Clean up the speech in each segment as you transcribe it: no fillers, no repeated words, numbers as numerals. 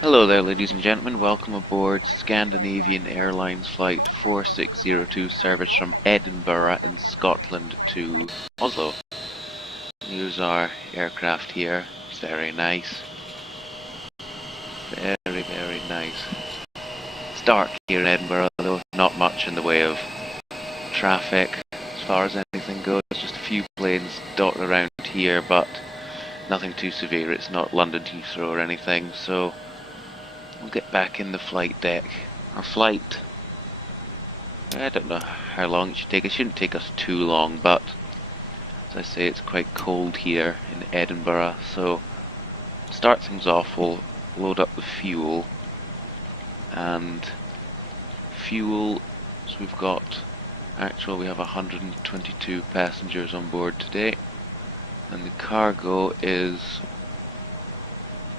Hello there, ladies and gentlemen. Welcome aboard Scandinavian Airlines Flight 4602 service from Edinburgh in Scotland to Oslo. Here's our aircraft here. It's very nice. Very, very nice. It's dark here in Edinburgh, though not much in the way of traffic as far as anything goes. Just a few planes dotted around here, but nothing too severe. It's not London Heathrow or anything, so we'll get back in the flight deck. Our flight, I don't know how long it should take. It shouldn't take us too long, but as I say, it's quite cold here in Edinburgh, so to start things off, we'll load up the fuel. And fuel, so we have 122 passengers on board today, and the cargo is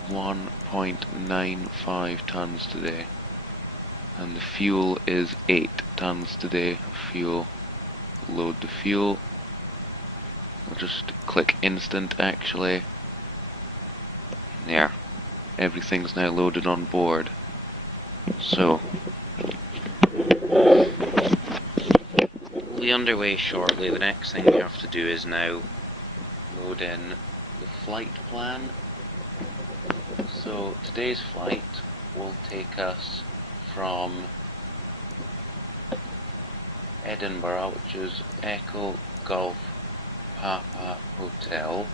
1.95 tons today, and the fuel is 8 tons today of fuel. Load the fuel. We'll just click instant actually. There, everything's now loaded on board. So we'll be underway shortly. The next thing we have to do is now load in the flight plan. So today's flight will take us from Edinburgh, which is Echo Golf Papa Hotel,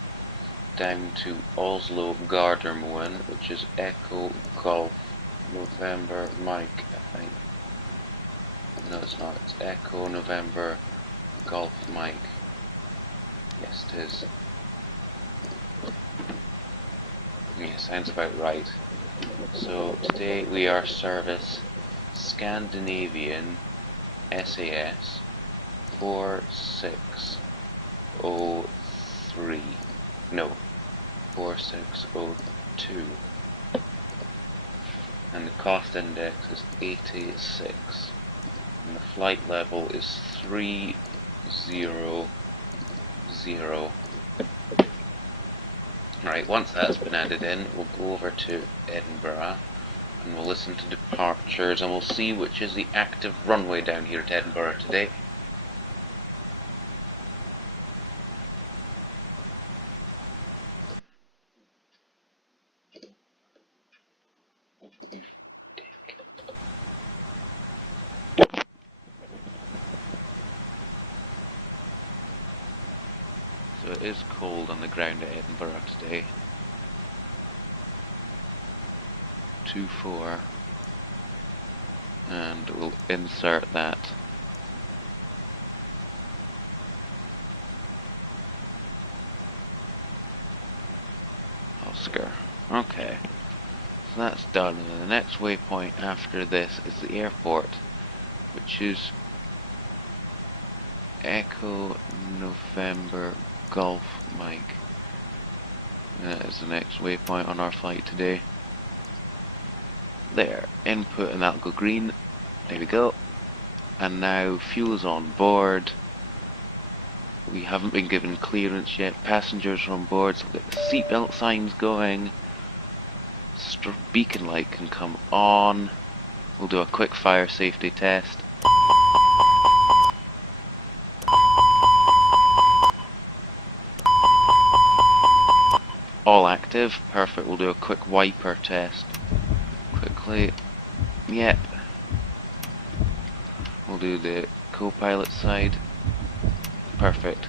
down to Oslo Gardermoen, which is Echo Golf November Mike, I think. No, it's not. It's Echo November Golf Mike. Yes, it is. Yeah, sounds about right. So today we are service Scandinavian SAS 4603. No, 4602. And the cost index is 86. And the flight level is 300. Right, once that's been added in, we'll go over to Edinburgh and we'll listen to departures and we'll see which is the active runway down here at Edinburgh today. So it is cold on the ground at Edinburgh today. 24, and we'll insert that. Oscar. Okay, so that's done, and the next waypoint after this is the airport, which is Echo November Golf Mike. That is the next waypoint on our flight today. There, input, and that'll go green. There we go. And now fuel is on board. We haven't been given clearance yet. Passengers are on board, so we'll get the seatbelt signs going. Beacon light can come on. We'll do a quick fire safety test. All active. Perfect. We'll do a quick wiper test. Quickly. Yep. We'll do the co-pilot side. Perfect.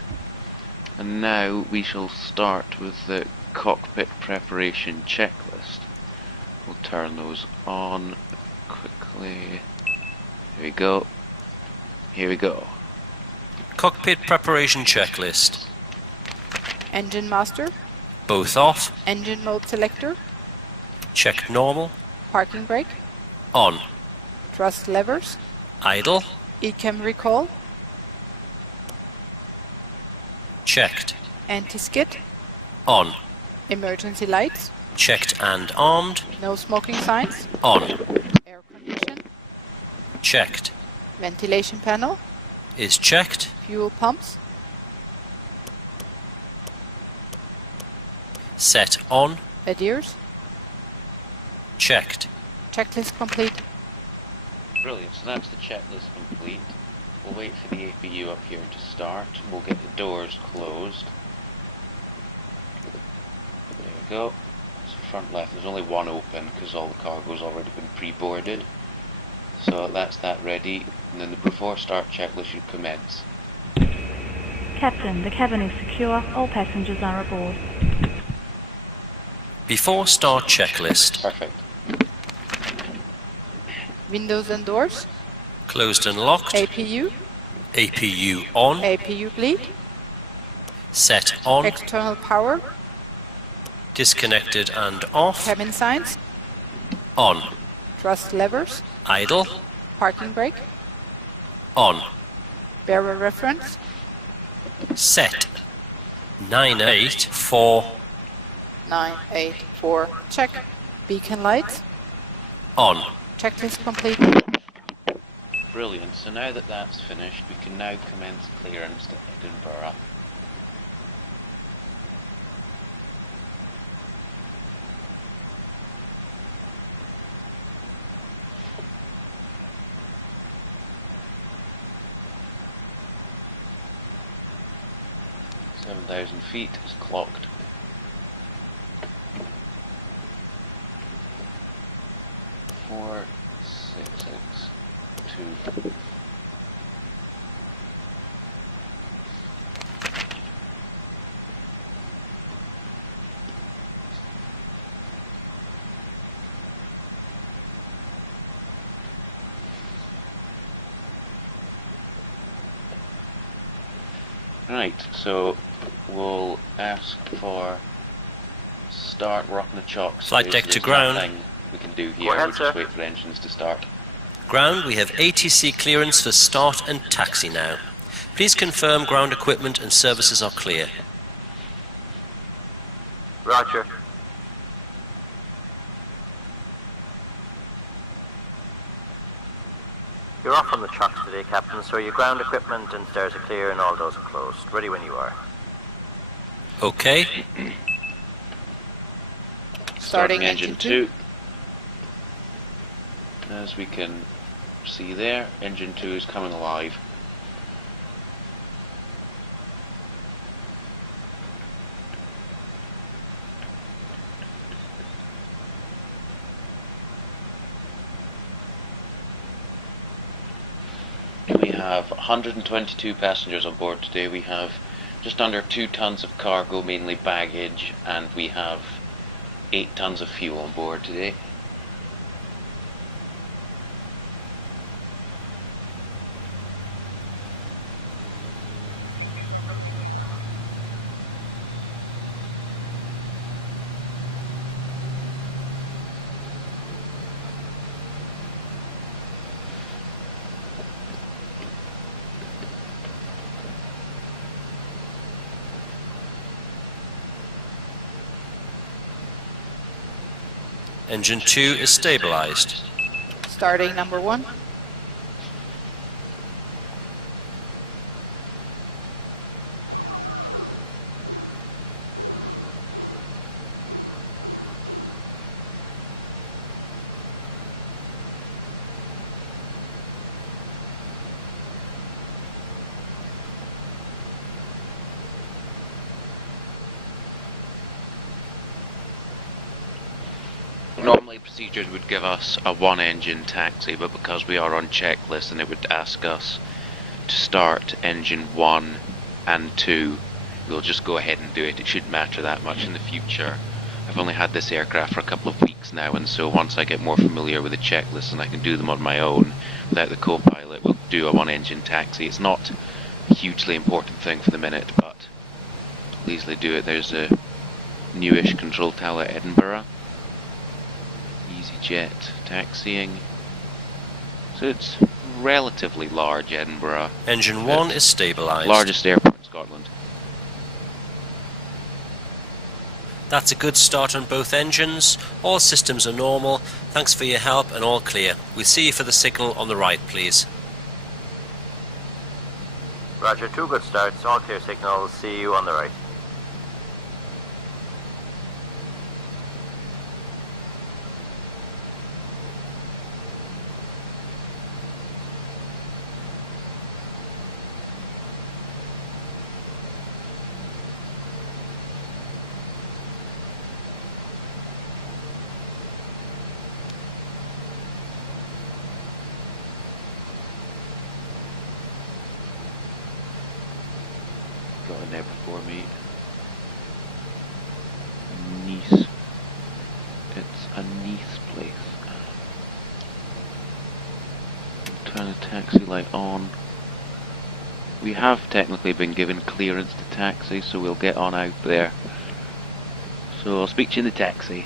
And now we shall start with the cockpit preparation checklist. We'll turn those on quickly. Here we go. Here we go. Cockpit preparation checklist. Engine master. Both off. Engine mode selector. Check normal. Parking brake. On. Thrust levers. Idle. EGPH recall. Checked. Anti-skid. On. Emergency lights. Checked and armed. No smoking signs. On. Air condition. Checked. Ventilation panel. Is checked. Fuel pumps. Set on. Adheres. Checked. Checklist complete. Brilliant, so that's the checklist complete. We'll wait for the APU up here to start. We'll get the doors closed. There we go. So front left, there's only one open because all the cargo's already been pre-boarded. So that's that ready, and then the before start checklist should commence. Captain, the cabin is secure. All passengers are aboard. Before start checklist. Perfect. Windows and doors. Closed and locked. APU. APU on. APU bleed. Set on. External power. Disconnected and off. Cabin signs. On. Thrust levers. Idle. Parking brake. On. Bearer reference. Set. 984. 984. Check. Beacon lights. On. Checklist complete. Brilliant, so now that that's finished, we can now commence clearance to Edinburgh. "7,000 feet is clocked. Four, six, two. Right, so we'll ask for start rocking the chocks. Flight deck to ground. Nothing we can do here. We'll just wait for engines to start. Ground, we have ATC clearance for start and taxi now. Please confirm ground equipment and services are clear. Roger. You're off on the trucks today, Captain, so your ground equipment and stairs are clear and all doors are closed. Ready when you are. Okay. Starting engine 2. As we can see there, engine 2 is coming alive. We have 122 passengers on board today. We have just under 2 tons of cargo, mainly baggage, and we have 8 tons of fuel on board today. Engine 2 is stabilized. Starting number 1. Normally procedures would give us a 1-engine taxi, but because we are on checklist and it would ask us to start engine 1 and 2, we'll just go ahead and do it. It shouldn't matter that much in the future. I've only had this aircraft for a couple of weeks now, and so once I get more familiar with the checklist and I can do them on my own without the co-pilot, we'll do a 1-engine taxi. It's not a hugely important thing for the minute, but I'll easily do it. There's a newish control tower at Edinburgh. EasyJet taxiing. So it's relatively large, Edinburgh. Engine 1 is stabilized. Largest airport in Scotland. That's a good start on both engines. All systems are normal. Thanks for your help and all clear. We'll see you for the signal on the right, please. Roger, 2 good starts, all clear signals. See you on the right. been there before me. Nice. It's a Nice place. Turn the taxi light on. We have technically been given clearance to taxi, so we'll get on out there. So I'll speak to you in the taxi.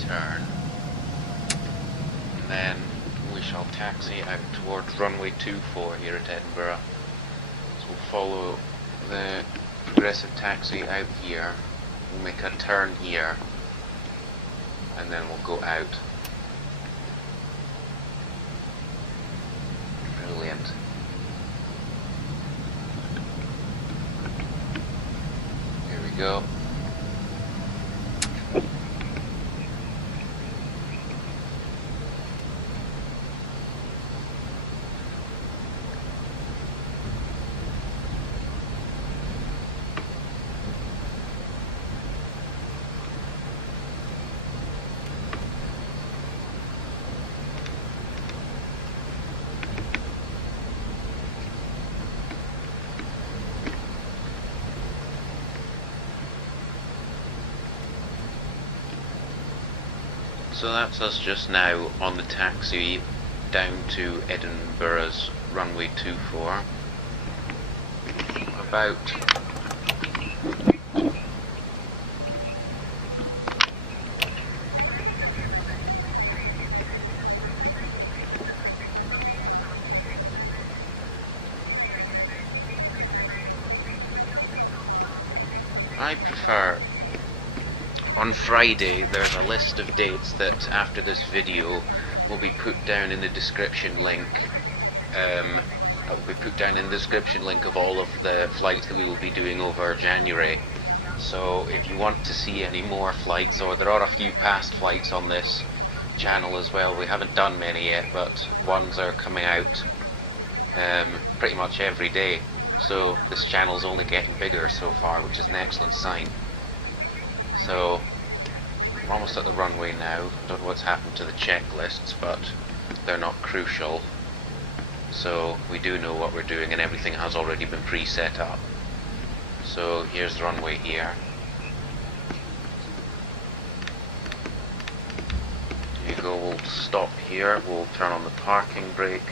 Turn, and then we shall taxi out towards runway 24 here at Edinburgh. So we'll follow the progressive taxi out here, we'll make a turn here, and then we'll go out. Brilliant. Here we go. So that's us just now on the taxi down to Edinburgh's runway 24. About I prefer on Friday. There's a list of dates that after this video will be put down in the description link. Will be put down in the description link of all of the flights that we will be doing over January. So if you want to see any more flights, or there are a few past flights on this channel as well. We haven't done many yet, but ones are coming out pretty much every day. So this channel's only getting bigger so far, which is an excellent sign. So we're almost at the runway now. Don't know what's happened to the checklists, but they're not crucial. So we do know what we're doing, and everything has already been pre-set up. So here's the runway here. Here you go, we'll stop here, we'll turn on the parking brake,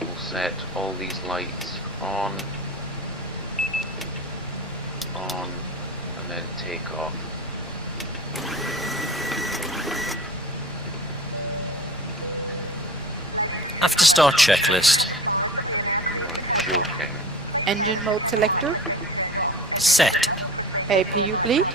we'll set all these lights on, and then take off. After start checklist. You're joking. Engine mode selector. Set. APU bleed.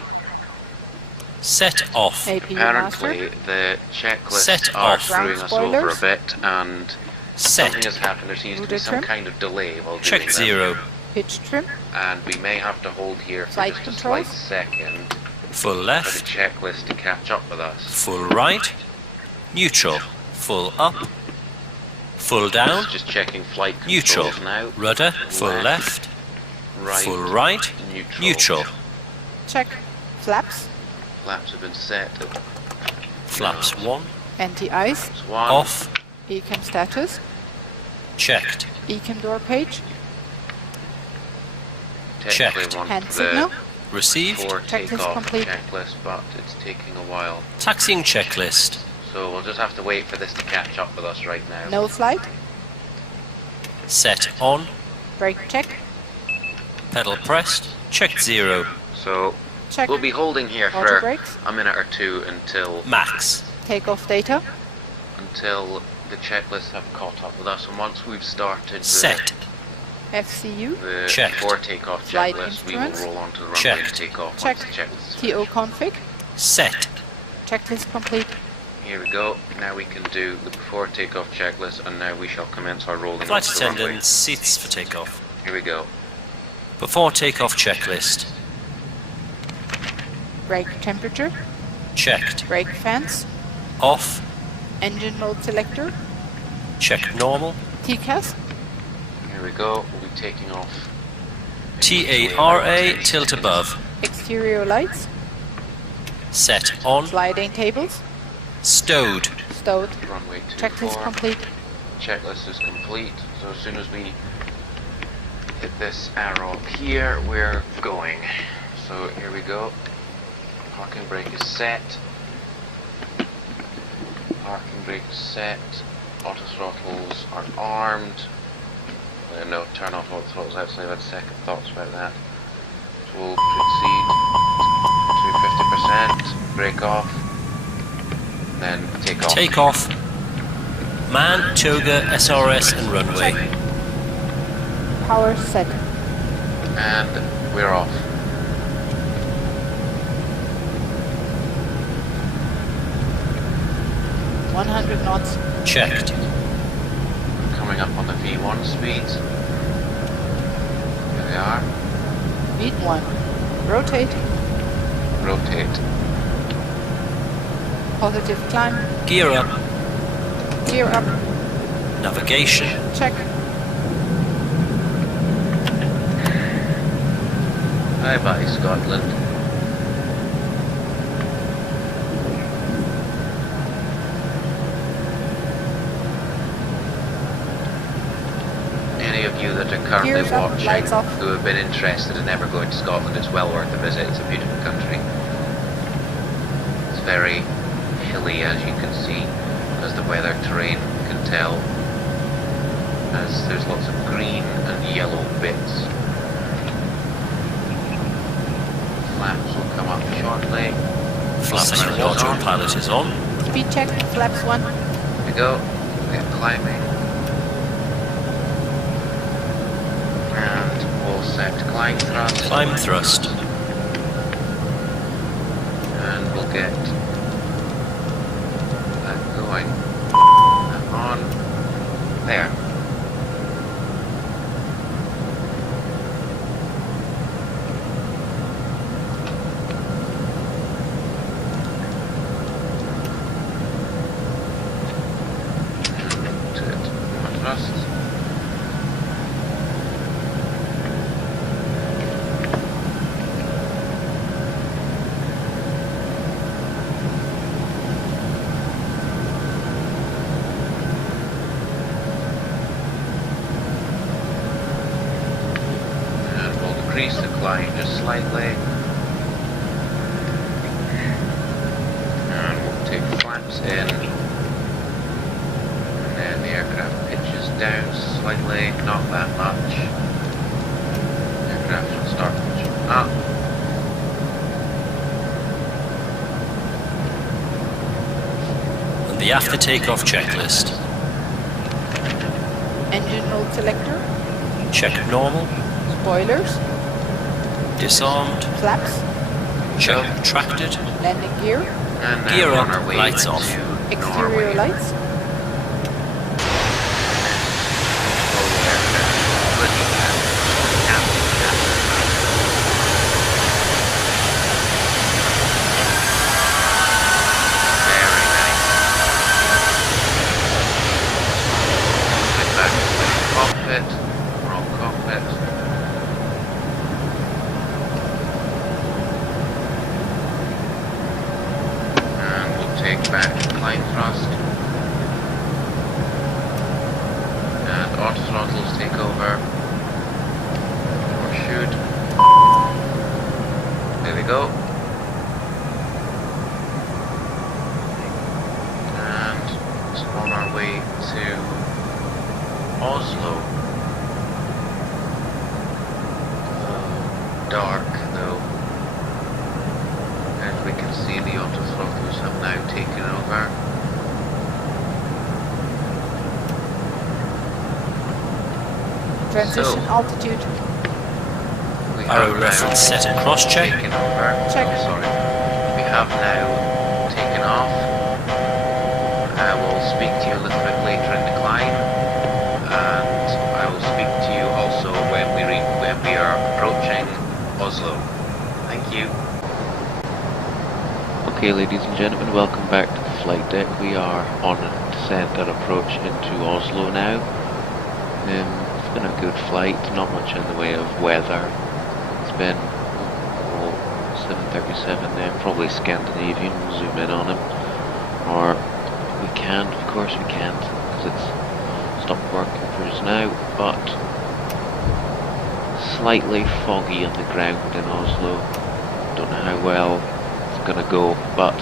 Set off. APU Apparently master. the checklists Set are off. screwing Ground us over a spoilers. bit, and something Set. has happened. There seems to be Rudder some trim. kind of delay while Check doing them. 0. Pitch trim. And we may have to hold here for Flight just a controls. slight second Full for the left. checklist to catch up with us. Full right. Neutral. Full up. Full down. Just checking flight Neutral. controls now. Rudder. Full left. Right. Full right. Neutral. Neutral. Check. Flaps. Flaps have been set. Flaps 1. Anti-ice. Flaps 1. Off. ECAM status. Checked. ECAM door page. Technically checked. one Hand for signal. Received. the 4 Checklist takeoff complete. checklist, but it's taking a while. Taxiing checklist. So we'll just have to wait for this to catch up with us right now. No flight. Set on. Brake check. Pedal pressed. Checked 0. So Check. we'll be holding here Auto for brakes. a minute or two until Max. Takeoff data. the checklists have caught up with us, and once we've started Set. FCU. the Checked. before takeoff Flight checklist, we will instruments. roll onto the runway Checked. to take off Check. once the checklist is TO finished. config. Set. Checklist complete. Here we go. Now we can do the before takeoff checklist, and now we shall commence our rolling Flight onto the runway. attendant. Seats for takeoff. Here we go. Before takeoff checklist. Brake temperature. Checked. Brake fans. Off. Engine mode selector. Check normal. TCAS. Here we go. We'll be taking off. TARA tilt above. Exterior lights. Set on. Sliding tables. Stowed. Stowed. Runway 24. Checklist complete. Checklist is complete. So as soon as we hit this arrow up here, we're going. So here we go. Parking brake is set. Parking brake is set. Auto throttles are armed. No, turn off auto throttles outside. I've had second thoughts about that. So we'll proceed to 50%. Brake off. Then take off. Take off. Man, toga, SRS and runway. Power set. And we're off. $100 knots. Checked. Coming up on the V1 speeds. Here they are. Beat 1. Rotate. Rotate. Positive climb. Gear up. Gear up. Navigation. Check. Bye bye, Scotland. Any of you that are currently Gears up, watching lights off. who have been interested in ever going to Scotland, it's well worth a visit. It's a beautiful country. It's very hilly, as you can see, as the weather terrain can tell, as there's lots of green and yellow bits. Flaps will come up shortly. Flaps and autopilot is on. Speed check. Flaps 1. Here we go. We're climbing. And all set. Climb thrust. Climb thrust. And we'll get that going. And on. There. Thrust. And we'll decrease the climb just slightly. And we'll take flaps in. And then the aircraft pitches down slightly, not that much. Aircraft will start pitching up. And the after takeoff checklist. Engine mode selector. Check normal. Spoilers. Disarmed. Flaps. Check retracted. Landing gear. And now Gear we're up, on our way lights to off. Exterior Norway. lights. Back climb thrust, and auto throttles take over, or should. There we go, and it's on our way to Oslo. Dark though. As we can see, the auto throttles have now taken over. Transition altitude. We Arrow have reference now set and cross check. taken over. Check. Oh, sorry. We have now taken off. I will speak to you a little bit later in the climb, and I will speak to you also when we are approaching Oslo. Thank you. Okay, ladies and gentlemen, welcome back to the flight deck. We are on a descent and approach into Oslo now. It's been a good flight, not much in the way of weather. It's been 737 there, probably Scandinavian. We'll zoom in on him. Or we can't, of course we can't, because it's stopped working for us now, but slightly foggy on the ground in Oslo. Don't know how well it's gonna go, but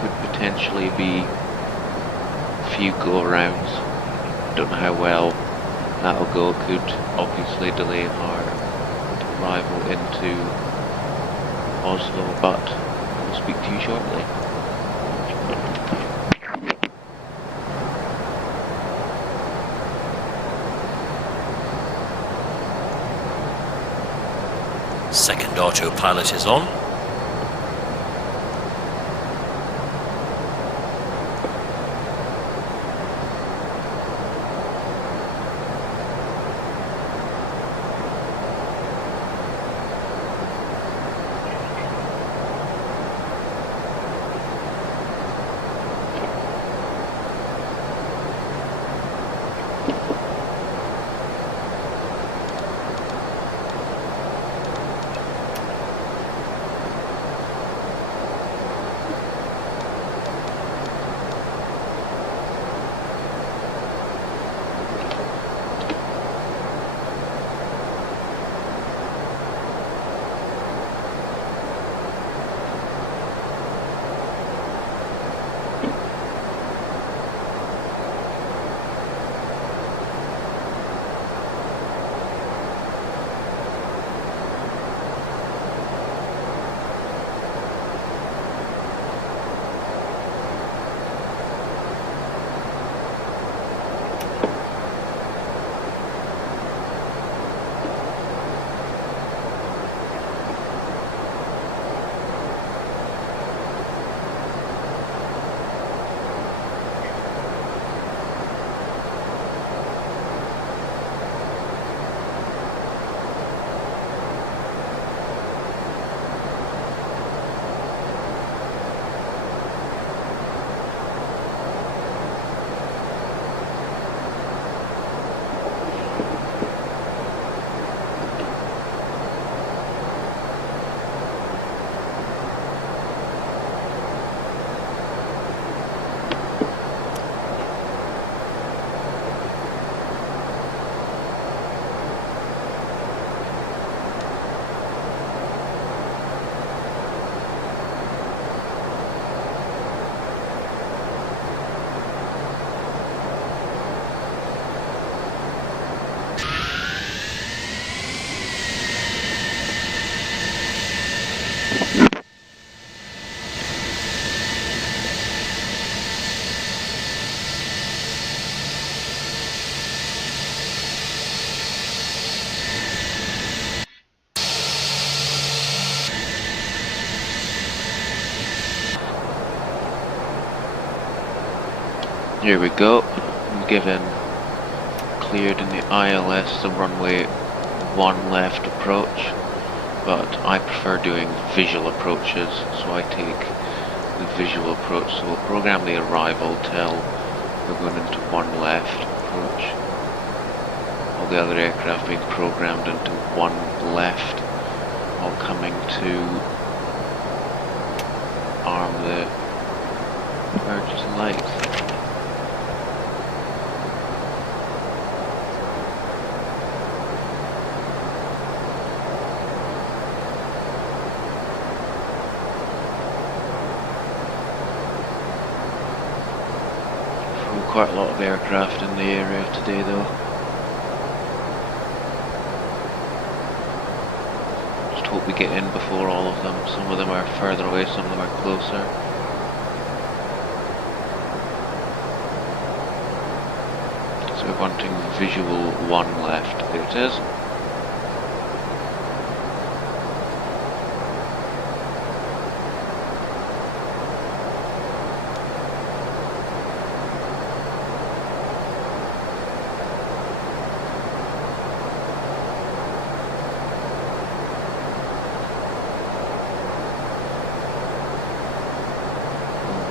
could potentially be a few go-arounds. Don't know how well that'll go. Could obviously delay our arrival into Oslo, but we'll speak to you shortly. Second autopilot is on. Here we go. I'm given cleared in the ILS, the runway 1 left approach, but I prefer doing visual approaches, so I take the visual approach. So we'll program the arrival till we're going into 1 left approach. All the other aircraft being programmed into 1 left, all coming to arm the emergency lights. Quite a lot of aircraft in the area today though. Just hope we get in before all of them. Some of them are further away, some of them are closer. So we're wanting visual 1 left. There it is.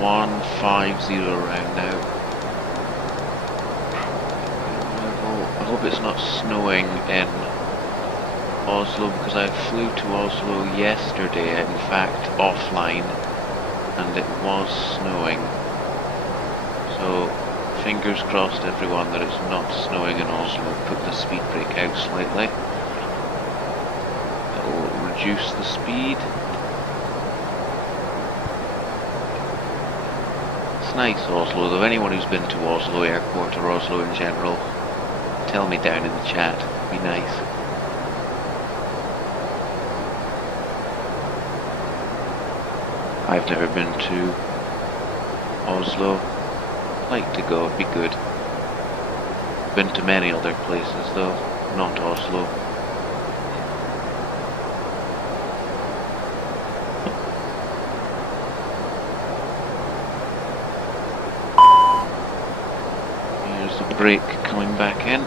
150 round now. I hope it's not snowing in Oslo, because I flew to Oslo yesterday, in fact offline, and it was snowing. So fingers crossed everyone that it's not snowing in Oslo. Put the speed brake out slightly. It'll reduce the speed. It's nice, Oslo, though. Anyone who's been to Oslo Airport or Oslo in general, tell me down in the chat. It'd be nice. I've never been to Oslo. I'd like to go, it'd be good. Been to many other places though, not Oslo. Here's the brake coming back in.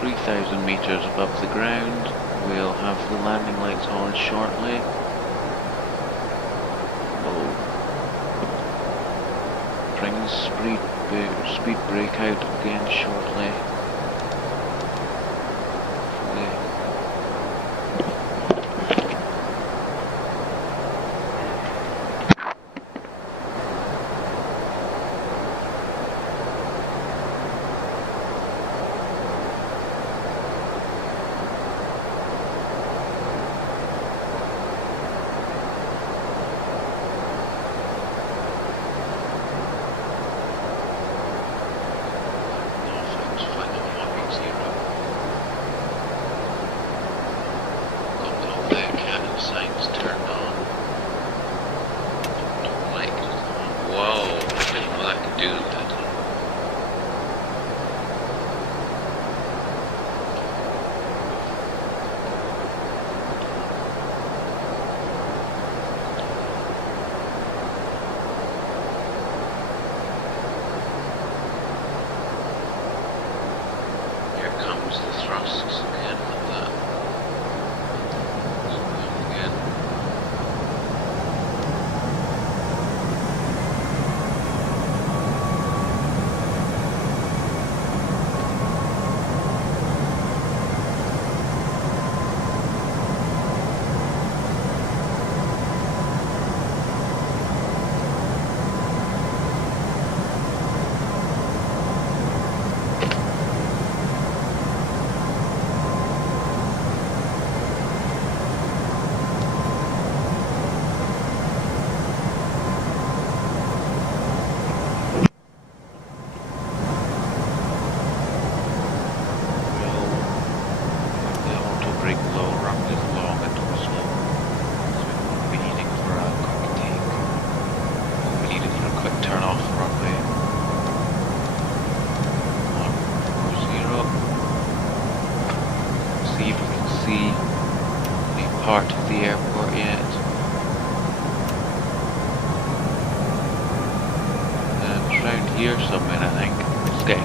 .3,000 meters above the ground. We'll have the landing lights on shortly. Oh. Bring the speed brake out again shortly.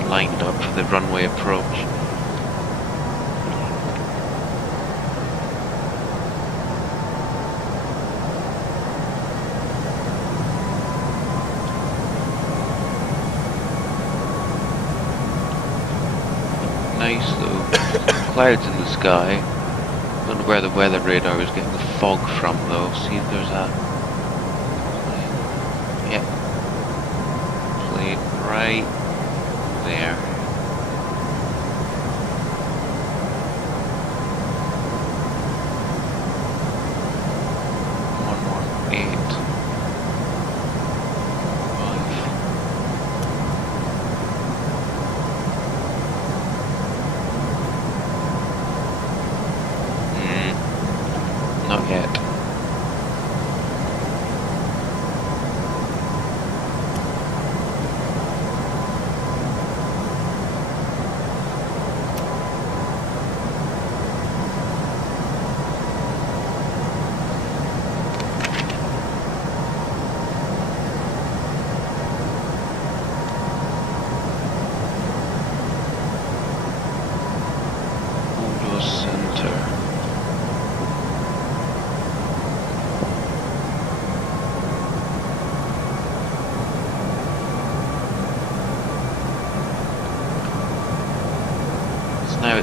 Lined up for the runway approach. Nice though. Clouds in the sky. Don't know where the weather radar is getting the fog from though. See if there's a plane right there. Not yet.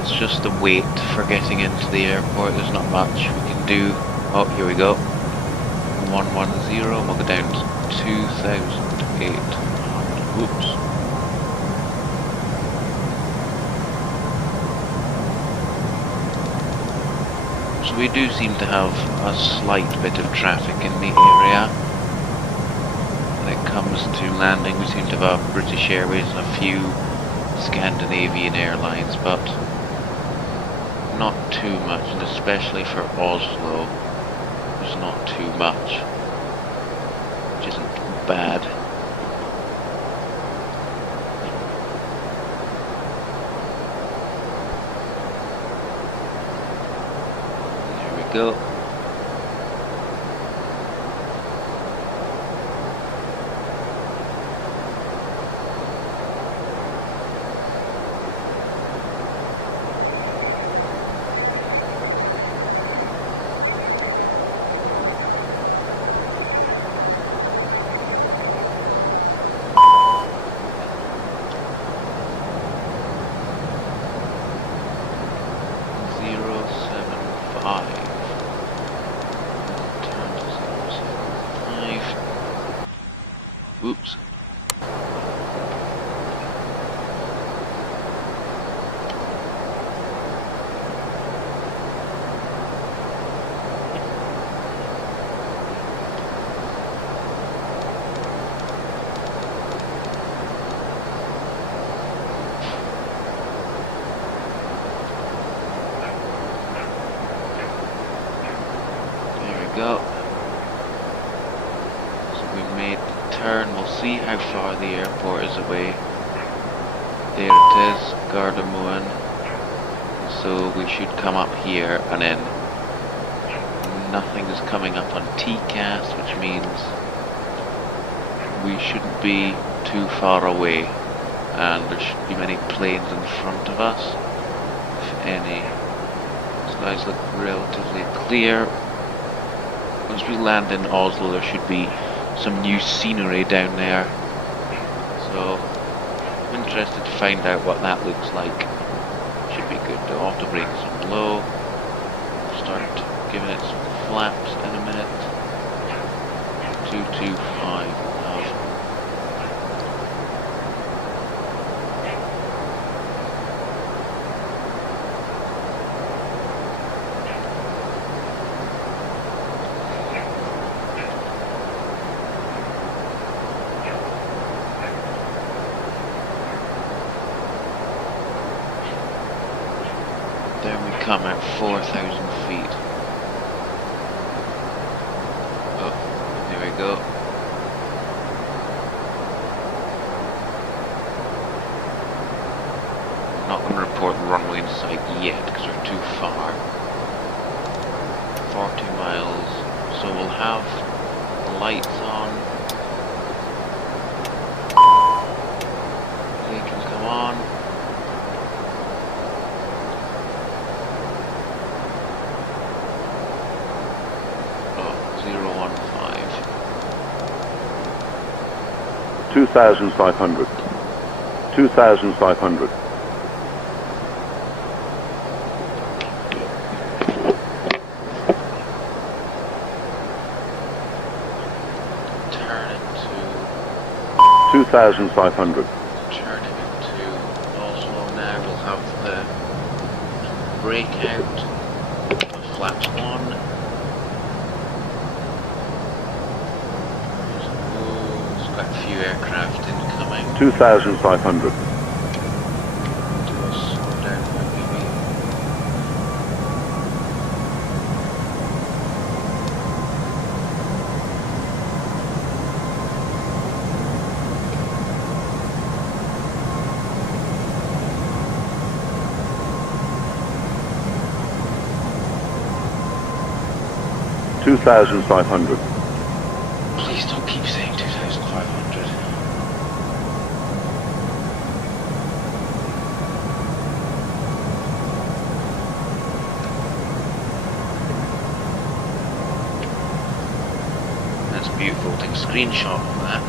it's just the wait for getting into the airport. There's not much we can do. Oh, here we go. 110, we'll go down to 2,800. Whoops. So we do seem to have a slight bit of traffic in the area. When it comes to landing, we seem to have a British Airways and a few Scandinavian airlines, but not too much, and especially for Oslo, there's not too much, which isn't bad. There we go. Oops. There we go. So we made the turn. We'll see how far the airport is away. There it is, Gardermoen. So we should come up here, and then nothing is coming up on TCAS, which means we shouldn't be too far away, and there shouldn't be many planes in front of us, if any. Skies look relatively clear. Once we land in Oslo, there should be some new scenery down there, so I'm interested to find out what that looks like. Should be good. The auto brakes are low. Start giving it some flaps in a minute. 225 now. There we come at 4,000 feet. Oh, there we go. I'm not going to report the runway in sight yet because we're too far. 40 miles. So we'll have the lights on. They can come on. Oh, 015. 2,500. 2,500. Turn into 2,500. turning into Oslo now. We'll have the breakout, flaps on. There's quite a few aircraft incoming. 2,500. Do a slow down maybe. $2,500. Please don't keep saying 2,500. That's beautiful. Take a screenshot of that.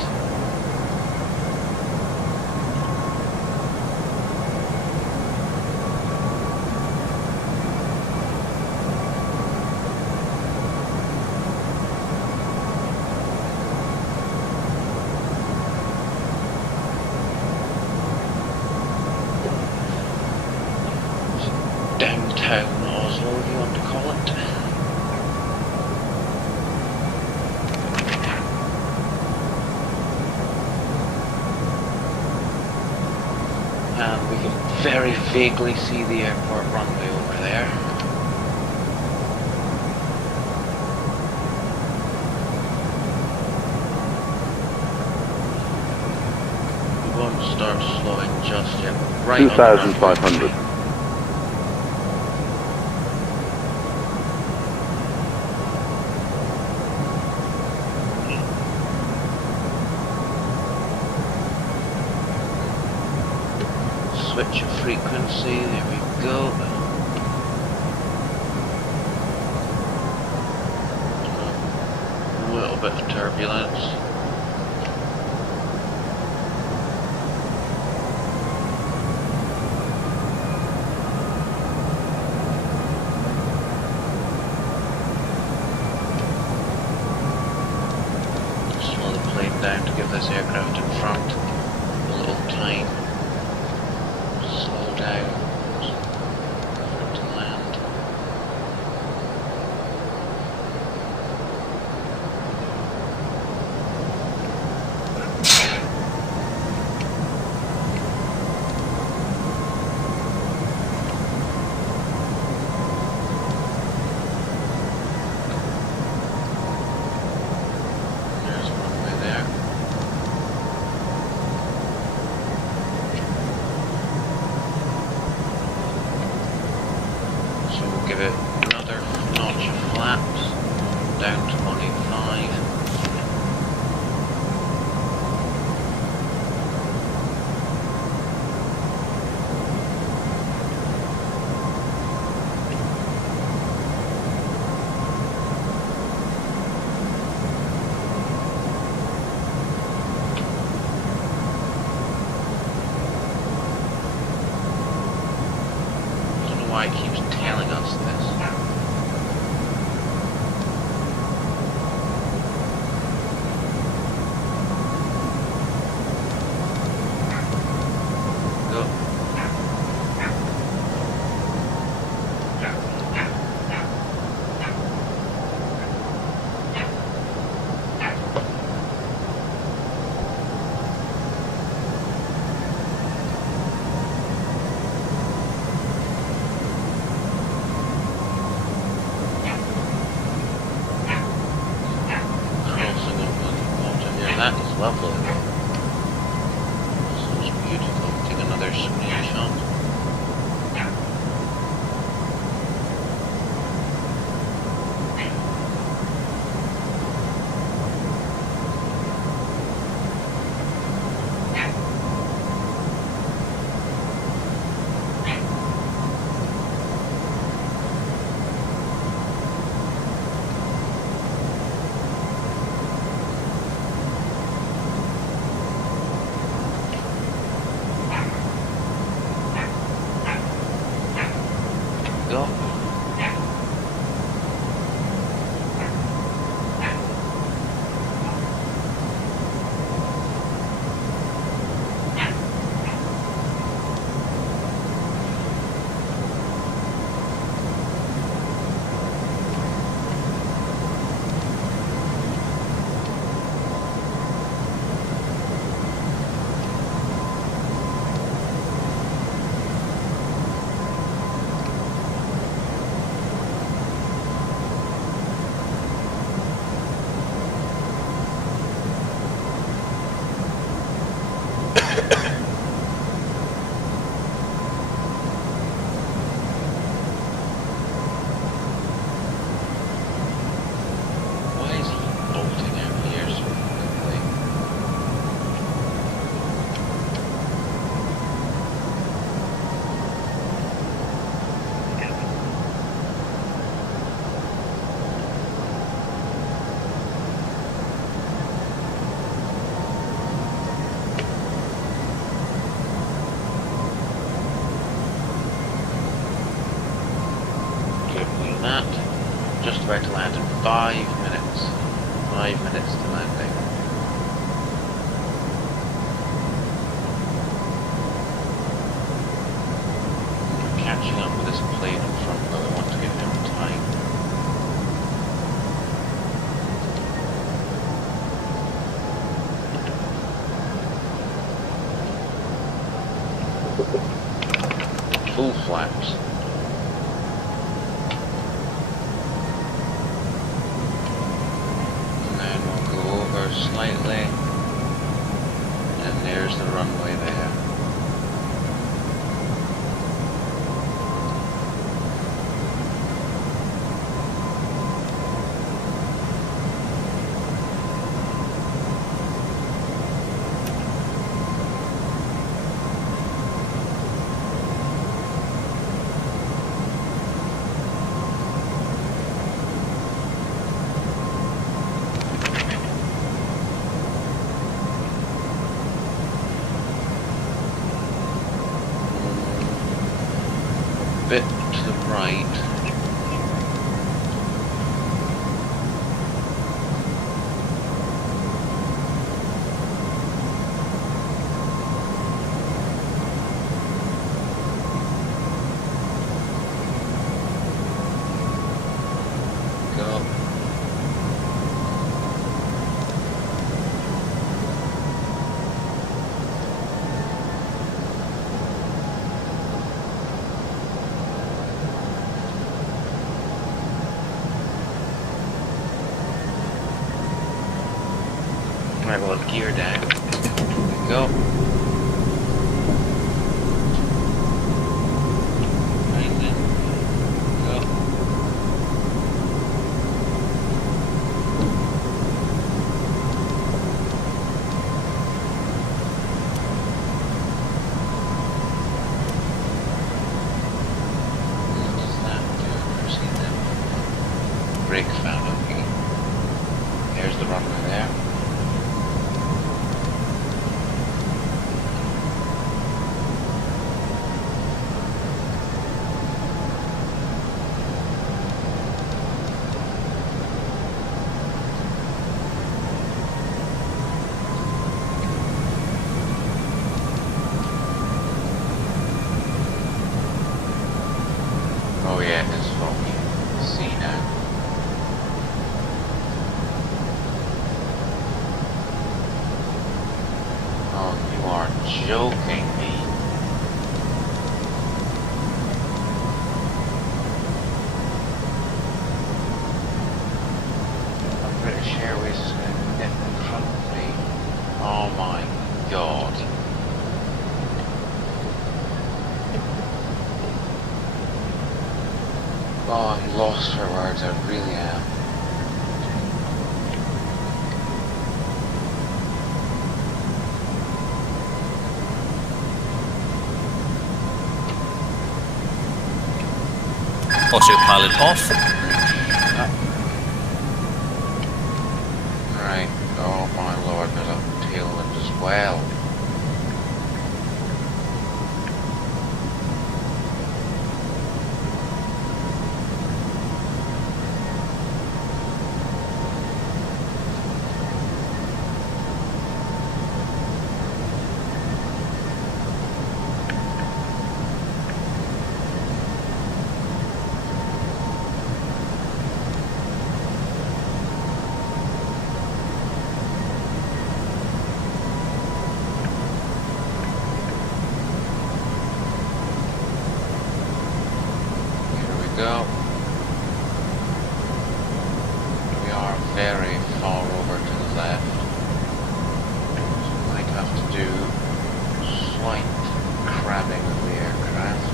town Oslo, if you want to call it. And we can very vaguely see the airport runway over there. We won't start slowing just yet. Right on the runway. 2,500. Switch of frequency, there we go. A little bit of turbulence. Slow the plane down to give this aircraft in front a little time. Slow down for it to land. There's a runway there. So we'll give it another notch of flaps down to 185. I don't know why it keeps telling us this. Go. Crossing over the water here. That is lovely. This is beautiful. Take another screenshot. Go. Why is he bolting out here so quickly? Doing that. Just about to land in 5 minutes. 5 minutes to landing. Catching up with this plane in front Full flaps. And then we'll go over slightly. And there's the runway there. Bit to the right. Go. Right, well, gear down. There we go. Right then. Go. What does that do? Proceed then. Brake found, okay. There's the runway there. Oh yeah, it's foggy. See now. Oh, you are joking me. British Airways is going to nip in front of me. Oh my god. Oh, I'm lost for words, I really am. Autopilot off. Right, oh my lord, there's a tailwind as well. Go. We are very far over to the left. So we might have to do slight crabbing of the aircraft.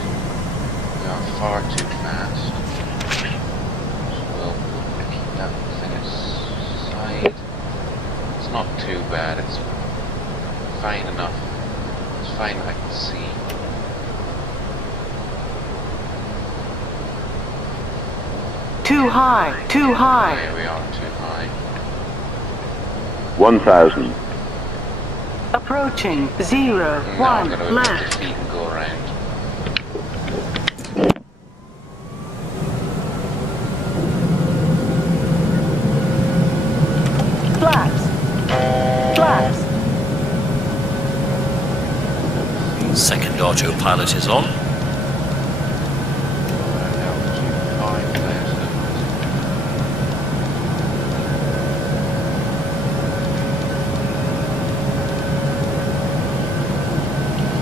We are far too fast. So we'll keep that thing aside. It's not too bad, it's fine enough. It's fine, I can see. Too high, too high. There we are, too high. 1,000. Approaching 0, Now I'm 1, going to left. lift the feet and go around. Flaps. Flaps. Second autopilot is on.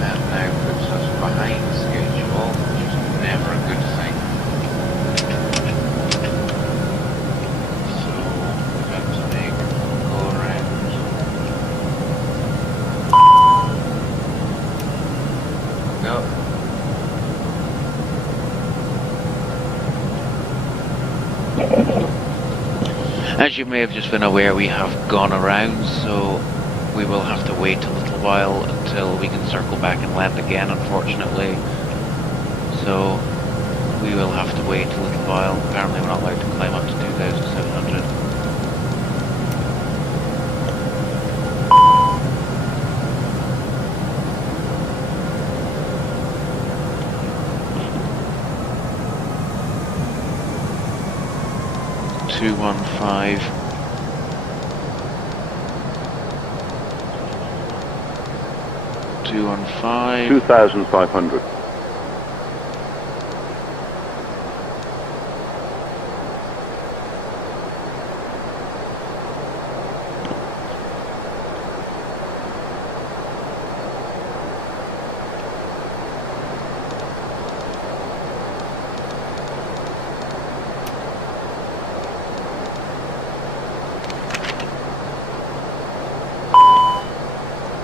That now puts us go. As you may have just been aware, we have gone around, so we will have to wait a little while until we can circle back and land again, unfortunately. So we will have to wait a little while. Apparently we're not allowed to climb up to 2,700. Two 215. 2,500.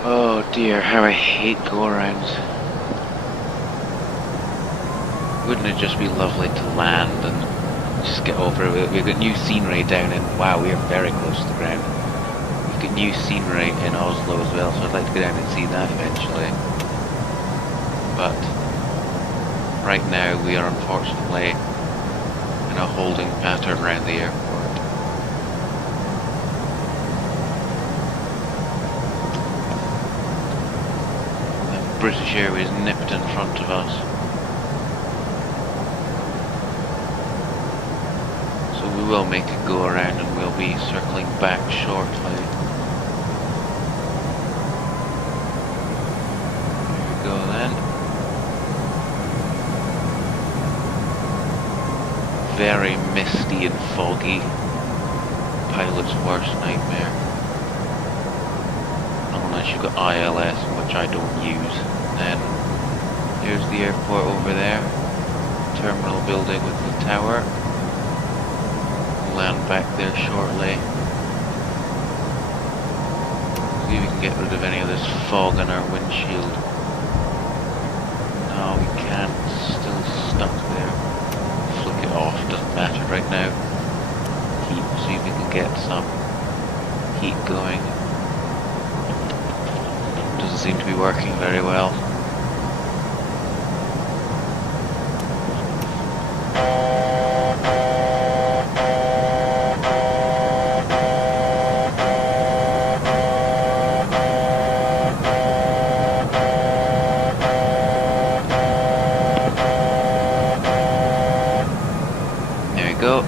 Oh dear, how I hate go-arounds. Wouldn't it just be lovely to land and just get over it? We've got new scenery down in... Wow, we are very close to the ground. We've got new scenery in Oslo as well, so I'd like to go down and see that eventually. But right now we are unfortunately in a holding pattern around the airport. British Airways nipped in front of us. So we will make a go around and we'll be circling back shortly. There we go then. Very misty and foggy. Pilot's worst nightmare. Unless you've got ILS, which I don't use. Then here's the airport over there. Terminal building with the tower. We'll land back there shortly. See if we can get rid of any of this fog on our windshield. No, we can't. Still stuck there. Flick it off, doesn't matter right now. Heat, see if we can get some heat going. Doesn't seem to be working very well. There we go.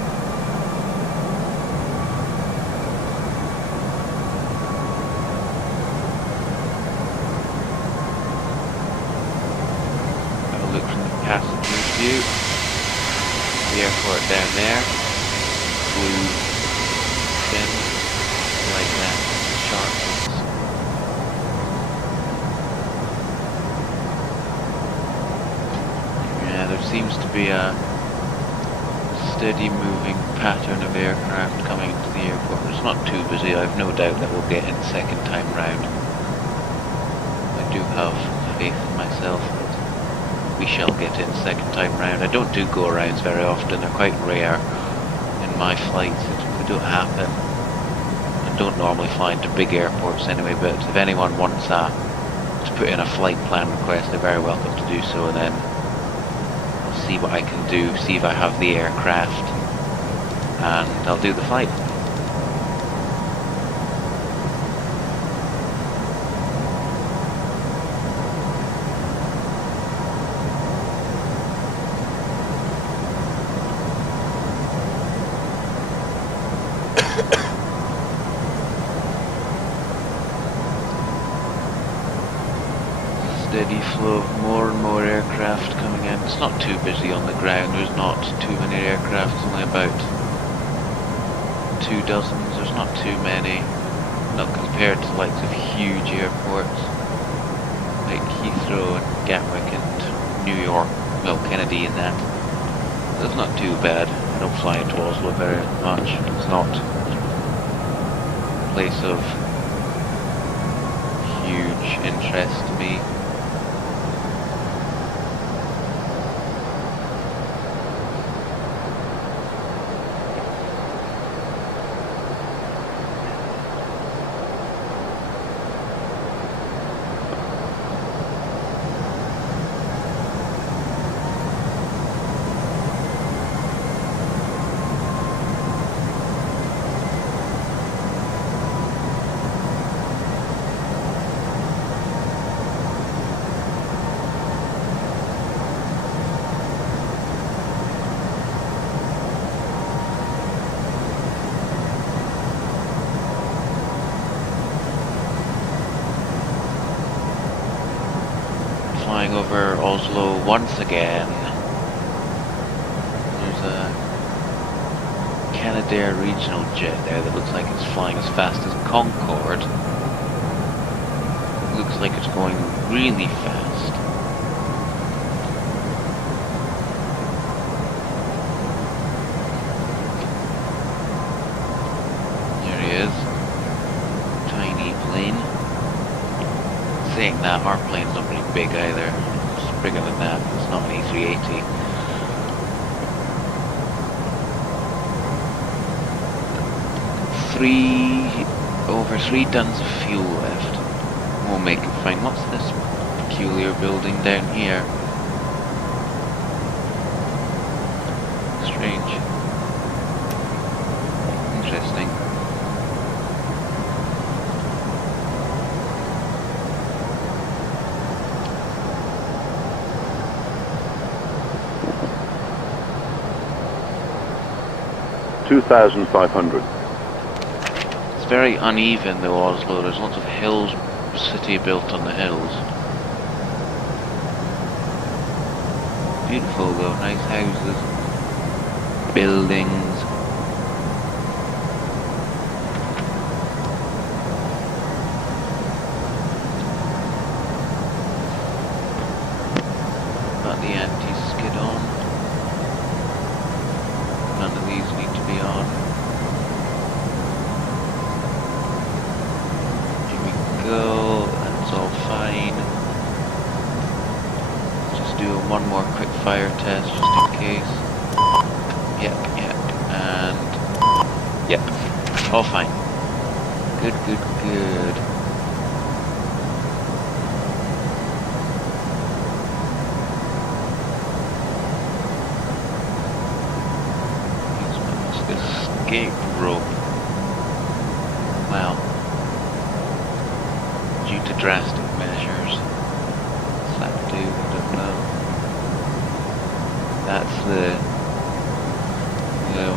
Passenger view. The airport down there. Blue fin. Like that. Sharp ones. Yeah, there seems to be a steady moving pattern of aircraft coming to the airport. It's not too busy. I've no doubt that we'll get in second time round. I do have faith in myself. We shall get in second time round. I don't do go-arounds very often, they're quite rare in my flights. They don't happen. I don't normally fly into big airports anyway, but if anyone wants to put in a flight plan request, they're very welcome to do so, and then I'll see what I can do, see if I have the aircraft, and I'll do the flight. Steady flow of more and more aircraft coming in. It's not too busy on the ground, there's not too many aircraft, only about 2 dozen, there's not too many. Not compared to the likes of huge airports like Heathrow and Gatwick and New York, well, Kennedy and that. That's not too bad. I don't fly into Oslo very much. It's not a place of huge interest to me. flying over Oslo once again. There's a Canadair regional jet there that looks like it's flying as fast as Concorde. Looks like it's going really fast. There he is. Tiny plane. Saying that, our plane's not really big either. It's bigger than that. It's not an A380. Over 3 tons of fuel left. We'll make it fine. What's this peculiar building down here? Strange. Interesting. $2,500. It's very uneven though, Oslo. There's lots of hills, city built on the hills. Beautiful though, nice houses, buildings. Got the anti-skid on. None of these need to be on. Go, that's all fine. Just do one more quick fire test just in case. Yep, and yep, all fine. Good. What's this escape rope? Wow. Due to drastic measures. What's that do? I don't know. That's the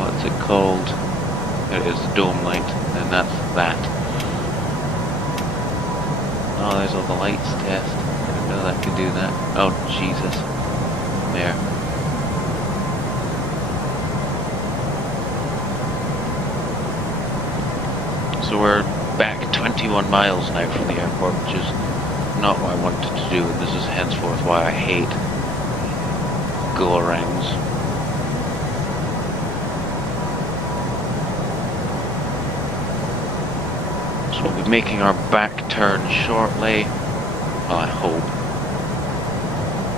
what's it called? There it is, the dome light, and that's that. Oh, there's all the lights test. I didn't know that could do that. Oh, Jesus. There. So we're back 21 miles now from the airport, which is not what I wanted to do, and this is henceforth why I hate go-arounds. So we'll be making our back turn shortly, well, I hope.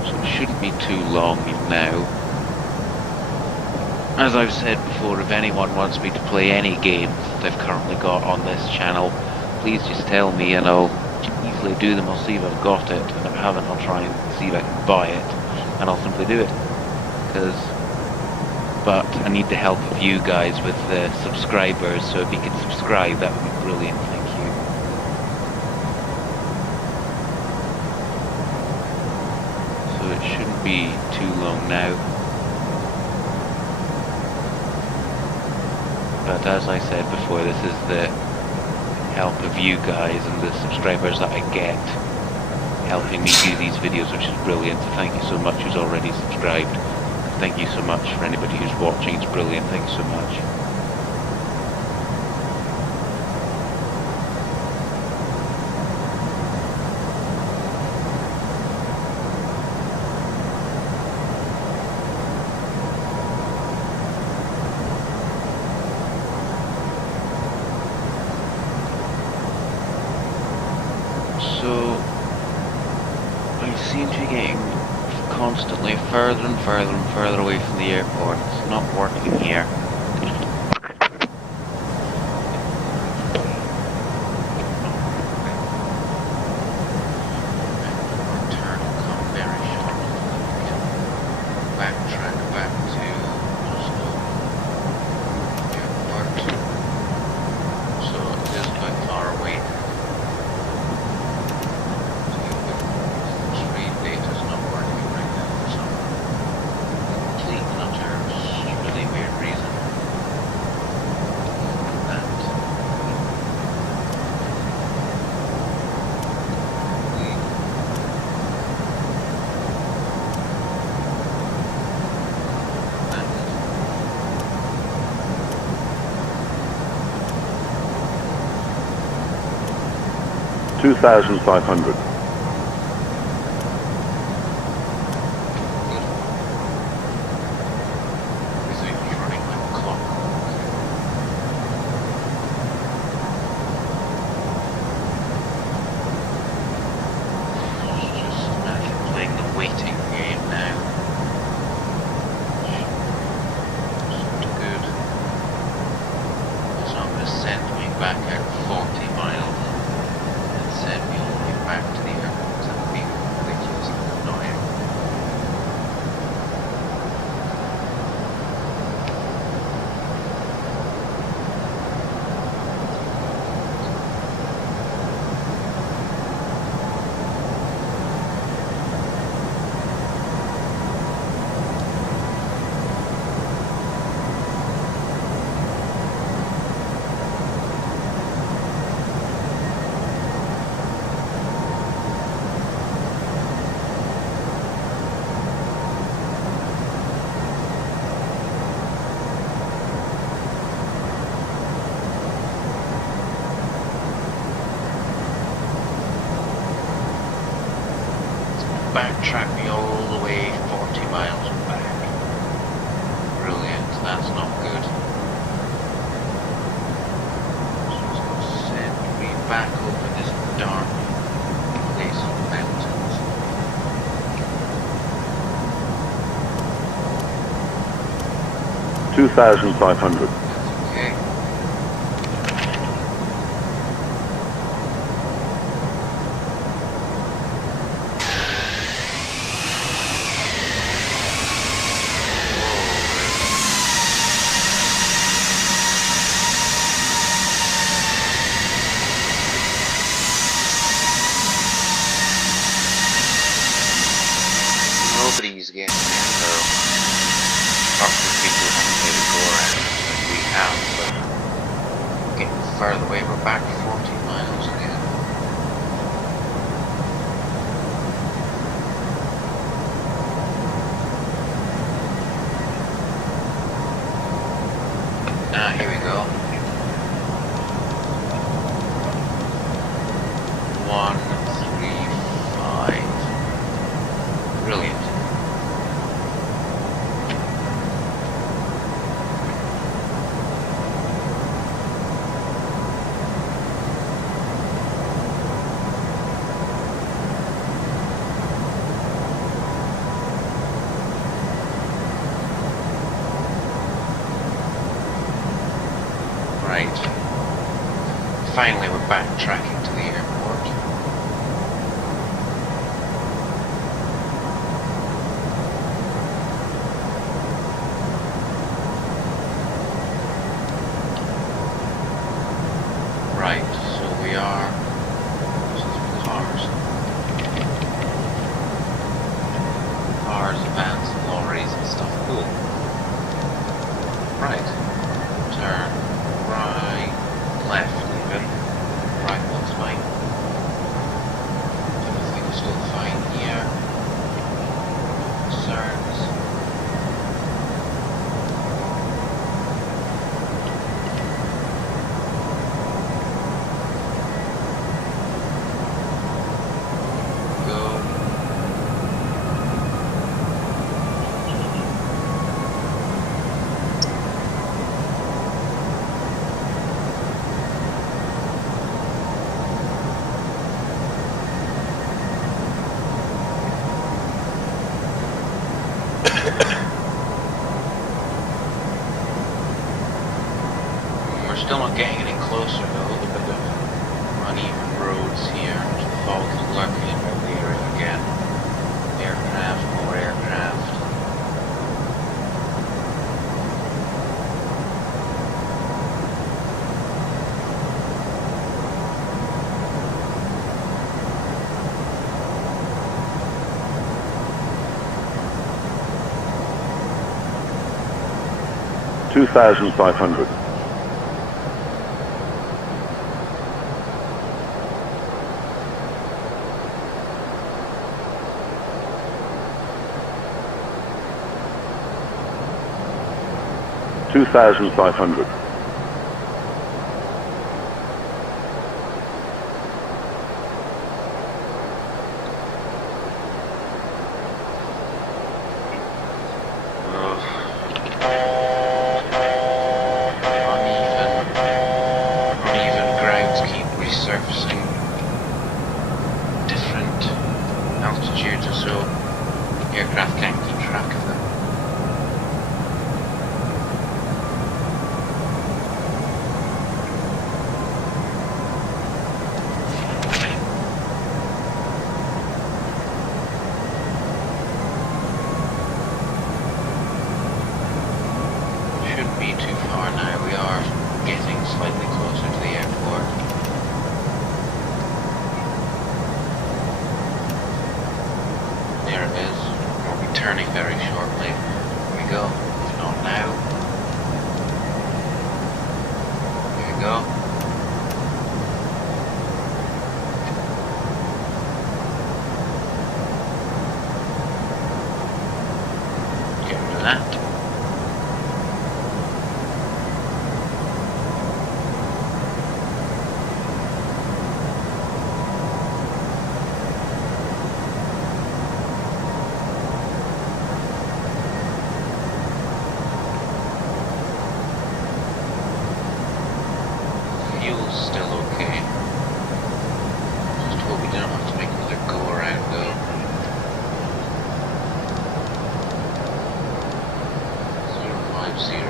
So it shouldn't be too long now. As I've said before, if anyone wants me to play any game that I've currently got on this channel, please just tell me and I'll easily do them. I'll see if I've got it, and if I haven't, I'll try and see if I can buy it, and I'll simply do it. But I need the help of you guys with the subscribers, so if you could subscribe, that would be brilliant, thank you. So it shouldn't be too long now. But as I said before, this is the help of you guys and the subscribers that I get helping me do these videos, which is brilliant. So thank you so much who's already subscribed. Thank you so much for anybody who's watching, it's brilliant, thank you so much. So I seem to be getting constantly further and further away from the airport. It's not working here. Turn will come very shortly. Backtrack back to Oslo airport. So it is quite far away. Data's not working right now for some complete and utter really weird reason. 2,500. Everything's running like clockwork. It's just a matter of playing the waiting game now. It's good. It's not going to send me back out 40 miles and send me all the way back to the airport. That would be ridiculously annoying. Backtrack me all the way 40 miles back. Brilliant, that's not good. So it's going to send me back over this dark place of mountains. $2,500. Okay. Nobody's getting in though. Apart from people who haven't made a go around like we have, but we're getting further away. We're back 40 miles again. Ah, here we go. 135. Brilliant. Right. Finally, we're backtracking to the airport. Right, so we are. Cars. Cars, vans, lorries, and stuff. Cool. Right. Turn right, left even. Right one's fine. Everything's still fine here. Concerns. Go. We're still not getting any closer though. A little bit of uneven roads here. The fog is lurking around the area again. Aircraft, more aircraft. $2,500. $2,500. turning very shortly. Here we go. If not now. Here we go. Get rid of that. Fuel's still okay. Just hope we don't have to make another go around though. 050.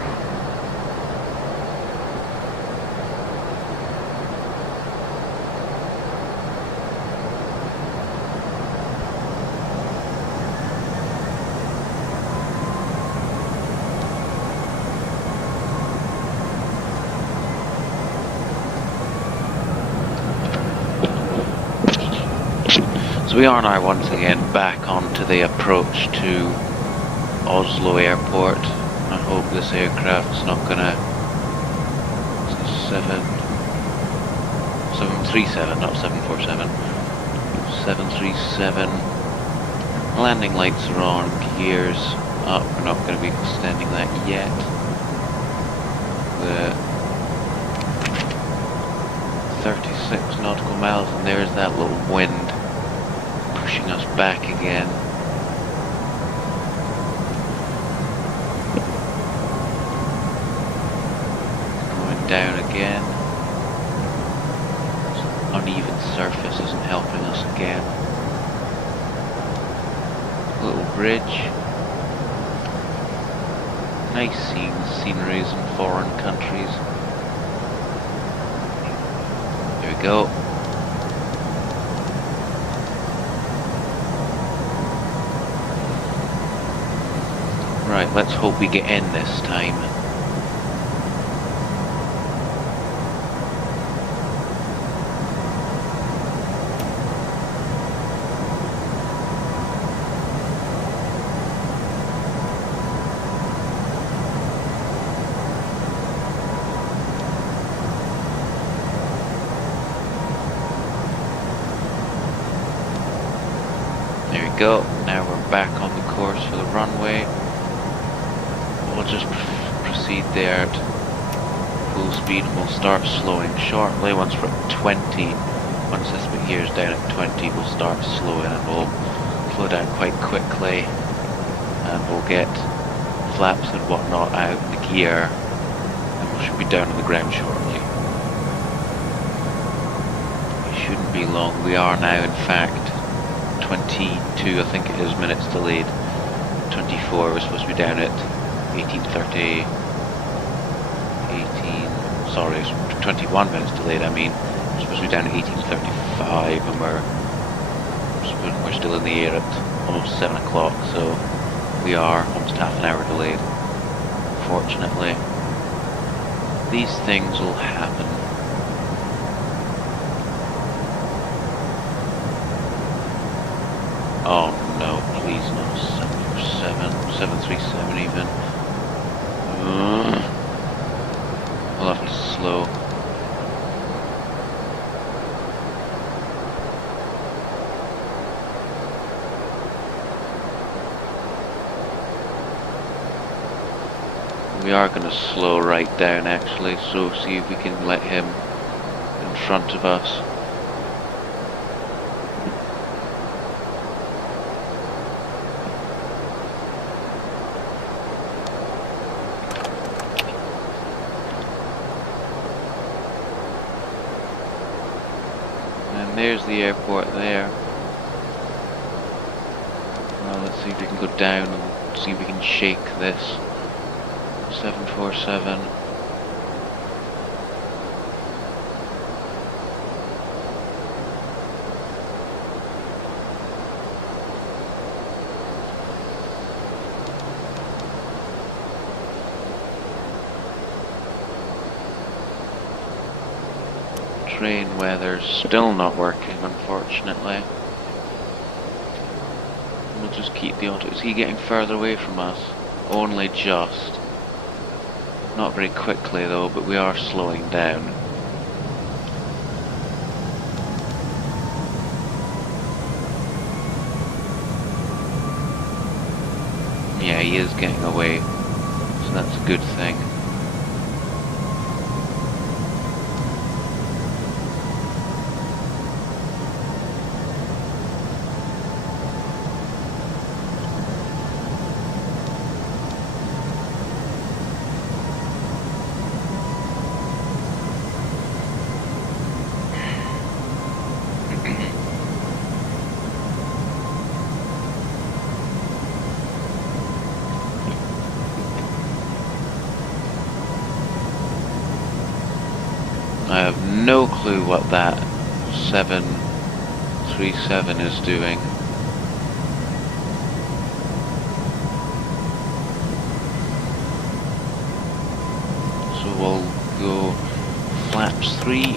So we are now once again back onto the approach to Oslo airport. I hope this aircraft's not gonna... 737, not 747. 737. Landing lights are on, gears up. We're not going to be extending that yet. The 36 nautical miles, and there's that little wind pushing us back again. Going down again. Uneven surface isn't helping us again. Little bridge. Nice sceneries in foreign countries. There we go. Right, let's hope we get in this time. There we go. Now we're back on the course for the runway. We'll just proceed there at full speed and we'll start slowing shortly. Once we're at 20, once this bit here is down at 20, we'll start slowing and we'll slow down quite quickly and we'll get flaps and whatnot out in the gear and we should be down on the ground shortly. It shouldn't be long. We are now in fact 22, I think it is, minutes delayed. 24, we're supposed to be down at 18:30, 21 minutes delayed, I mean. We're supposed to be down at 18:35 and we're still in the air at almost 7 o'clock, so we are almost half an hour delayed. Unfortunately, these things will happen. Oh no, please no, 747, 737 even. We'll have to slow. We are going to slow right down actually, so see if we can let him in front of us. There's the airport there. Well, let's see if we can go down and see if we can shake this 747. Train weather's still not working, unfortunately. We'll just keep the auto. Is he getting further away from us? Only just. Not very quickly though, but we are slowing down. Yeah, he is getting away, so that's a good thing. I have no clue what that 737 is doing. So we'll go flaps 3.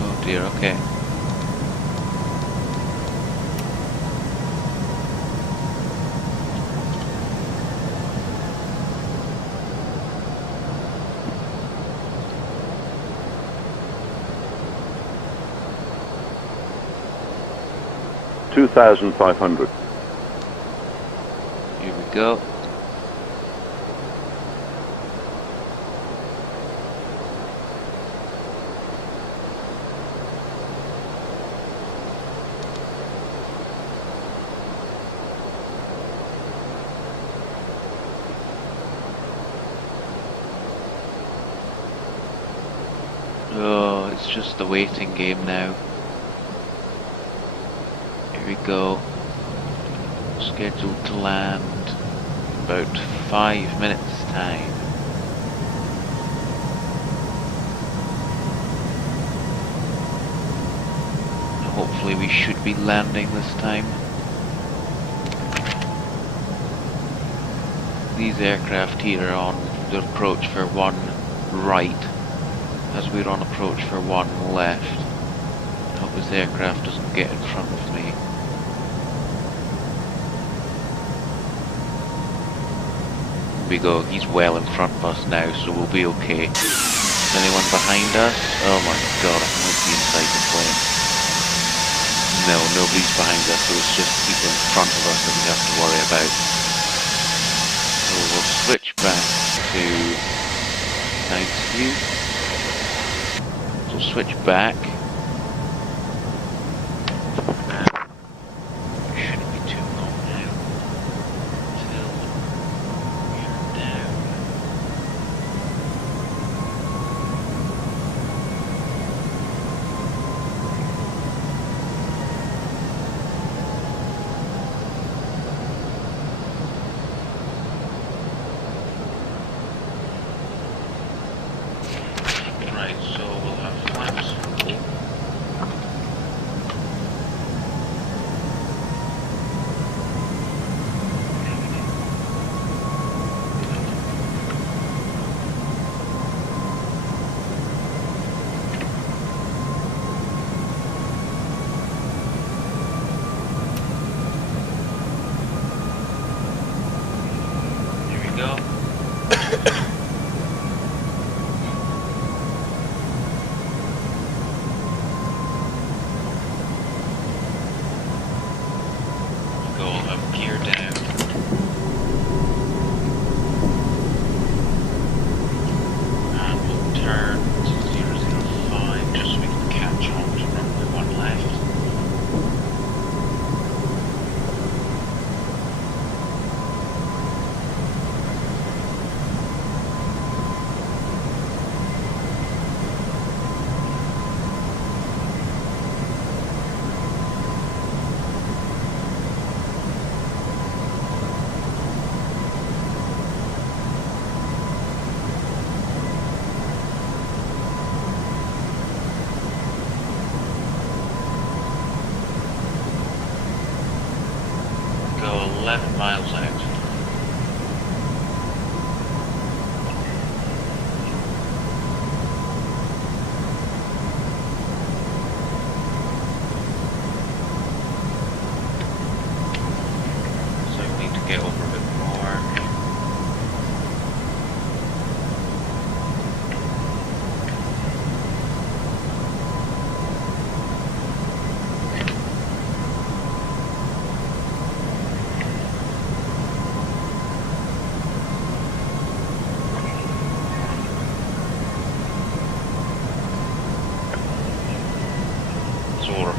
Oh dear, okay. $2,500. Here we go. Oh, it's just the waiting game now. Here we go. Scheduled to land about 5 minutes time. Hopefully we should be landing this time. These aircraft here are on the approach for 1 right, as we're on approach for 1 left. I hope this aircraft doesn't get in front of me. Here we go, he's well in front of us now, so we'll be okay. Is anyone behind us? Oh my god, I can only see inside the plane. No, nobody's behind us, so it's just people in front of us that we have to worry about. So we'll switch back to night view. So switch back. Shouldn't be too long now until we're down. Right, so we'll have flaps full.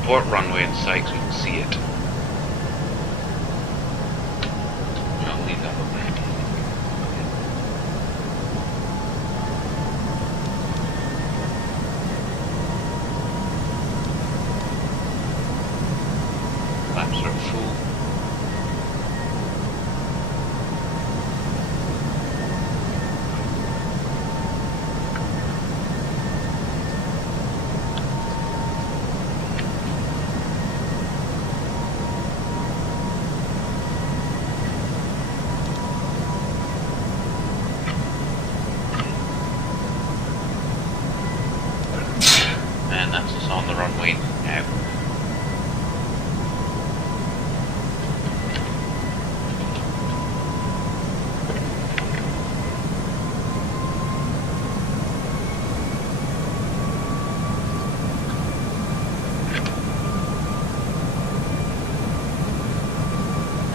port runway in sight so we can see it. I'll leave that open. Flaps are full. And that's us on the runway now.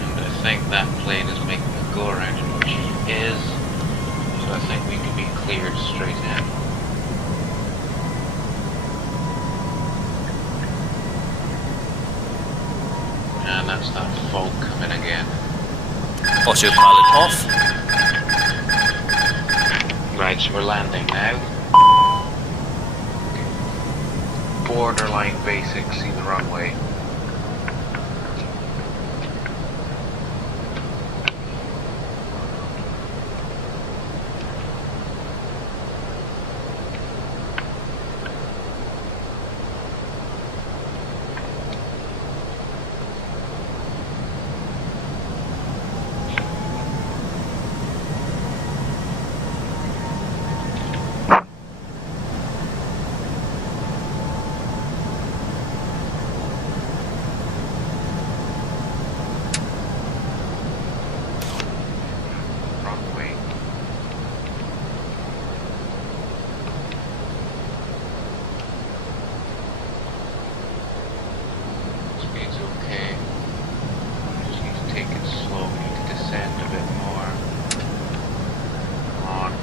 And I think that plane is making a go around, which it is. So I think we can be cleared straight in. And that's that fog coming again. Autopilot off. Right, so we're landing now. Borderline basic, see the runway.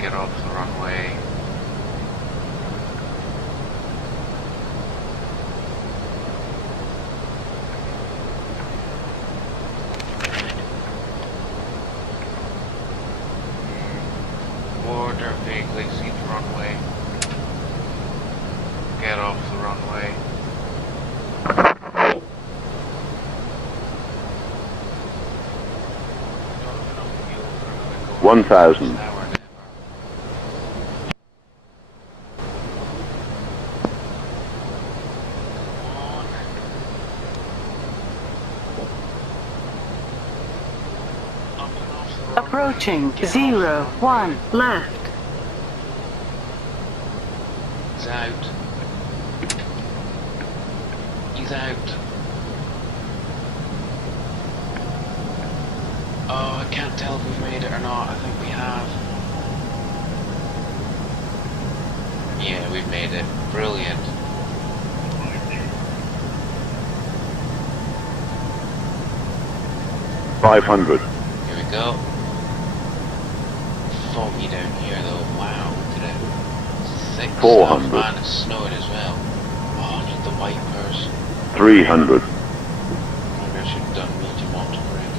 Get off the runway. Border vaguely, see the runway. Get off the runway. 1,000. Approaching 01 left. He's out. He's out. Oh, I can't tell if we've made it or not. I think we have. Yeah, we've made it. Brilliant. $500. Here we go. Foggy down here though. Wow, look at it. Thick 400. stuff, man. It's snowing as well. Oh, look at the wipers. 300. Maybe I should have done medium auto brake.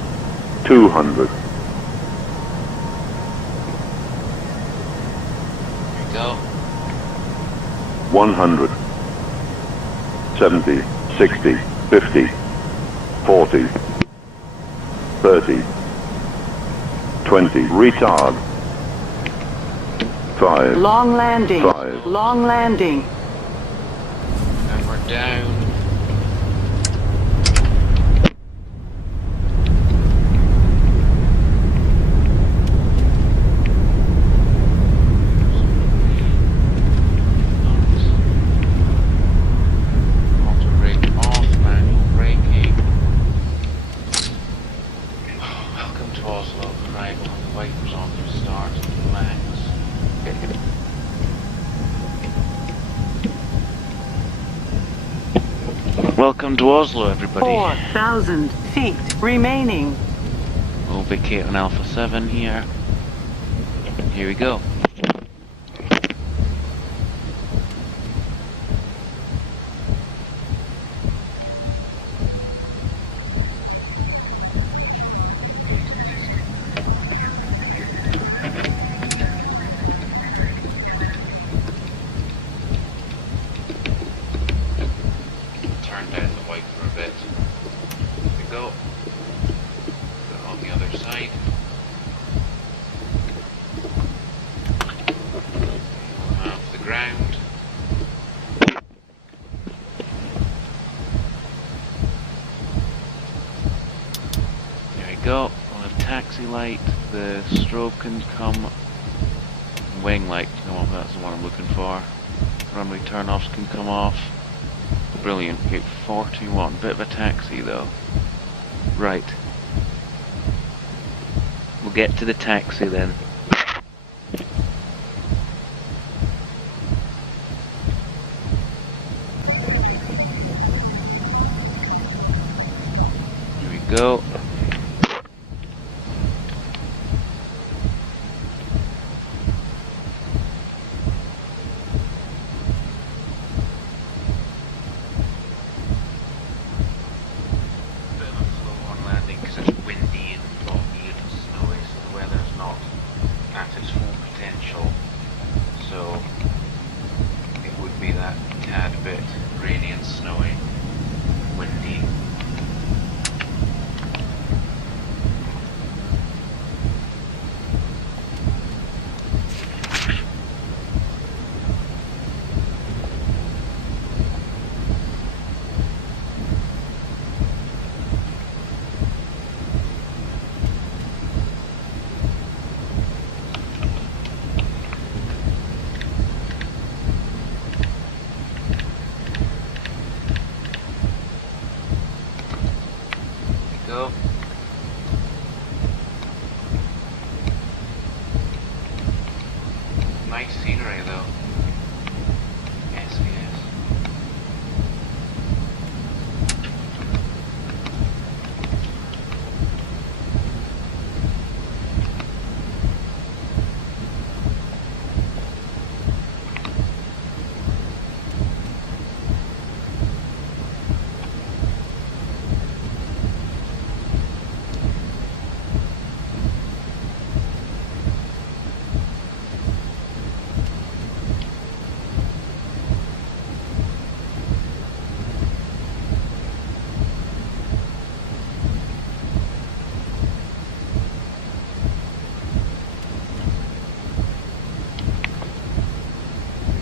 200. Here we go. 100. 70. 60. 50. 40. 30. 20. Retard. 5. Long landing. 5. Long landing. And we're down. Auto brake off, manual braking. Welcome to Oslo. Right, we'll have the wipers on for start. Relax. Welcome to Oslo, everybody. 4,000 feet remaining. We'll vacate on Alpha 7 here. Here we go. go. Go on the other side. Off the ground. There we go. We'll have taxi light. The strobe can come. Wing light can come off. That's the one I'm looking for. Runway turn-offs can come off. Brilliant. Gate 41. Bit of a taxi though. Right. We'll get to the taxi then. Here we go. Go. Nice scenery though. Yes, yes.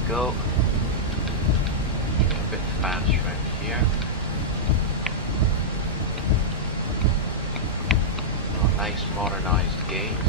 Go. A bit fast right here. Oh, nice modernized gates.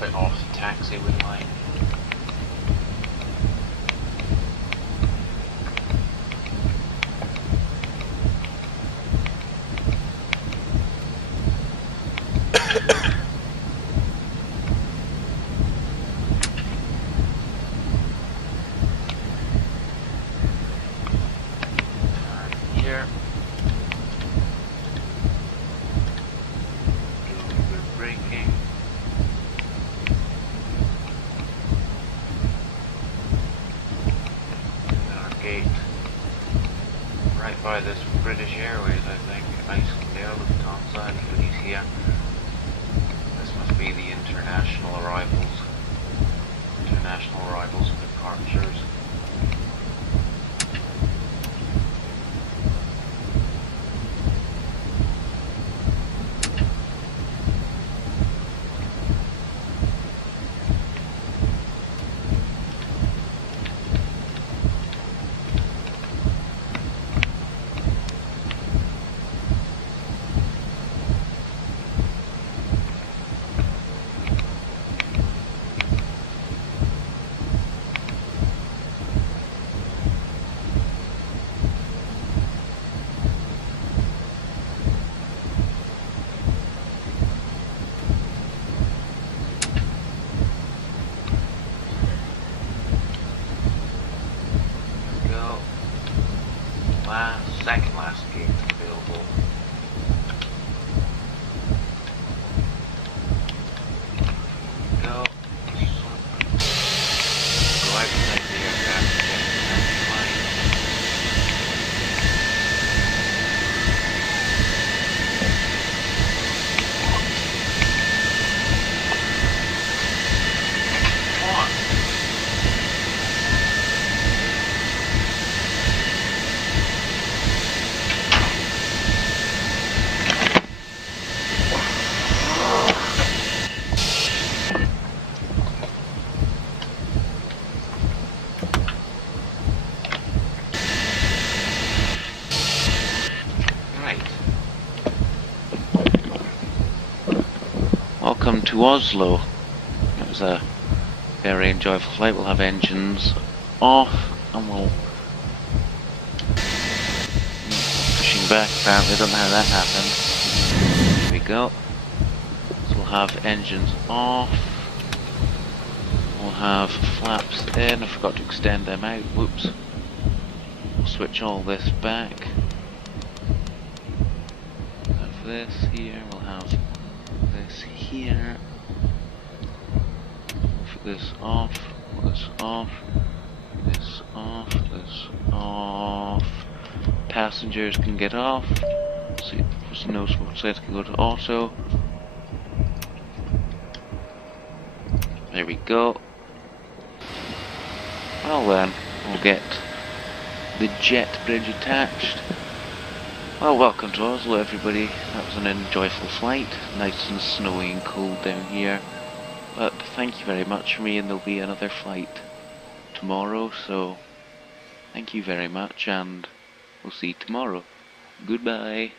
Bit off the taxiway line. Turn here. Do a little bit of braking. Gate right by this British Airways, I think. Iceland Lufthansa, Indonesia. This must be the international arrivals and departures. welcome to Oslo. It was a very enjoyable flight. We'll have engines off and we'll pushing back. Apparently, I don't know how that happened. Here we go. So we'll have engines off. We'll have flaps in. I forgot to extend them out. Whoops. We'll switch all this back. We'll have this here. We'll have this here. Put this off. This off. This off. This off. Passengers can get off. See, there's no smoke set can go to auto. There we go. Well then, we'll get the jet bridge attached. Well, welcome to Oslo, everybody. That was an enjoyable flight. Nice and snowy and cold down here. But thank you very much for me, and there'll be another flight tomorrow, so thank you very much, and we'll see you tomorrow. Goodbye.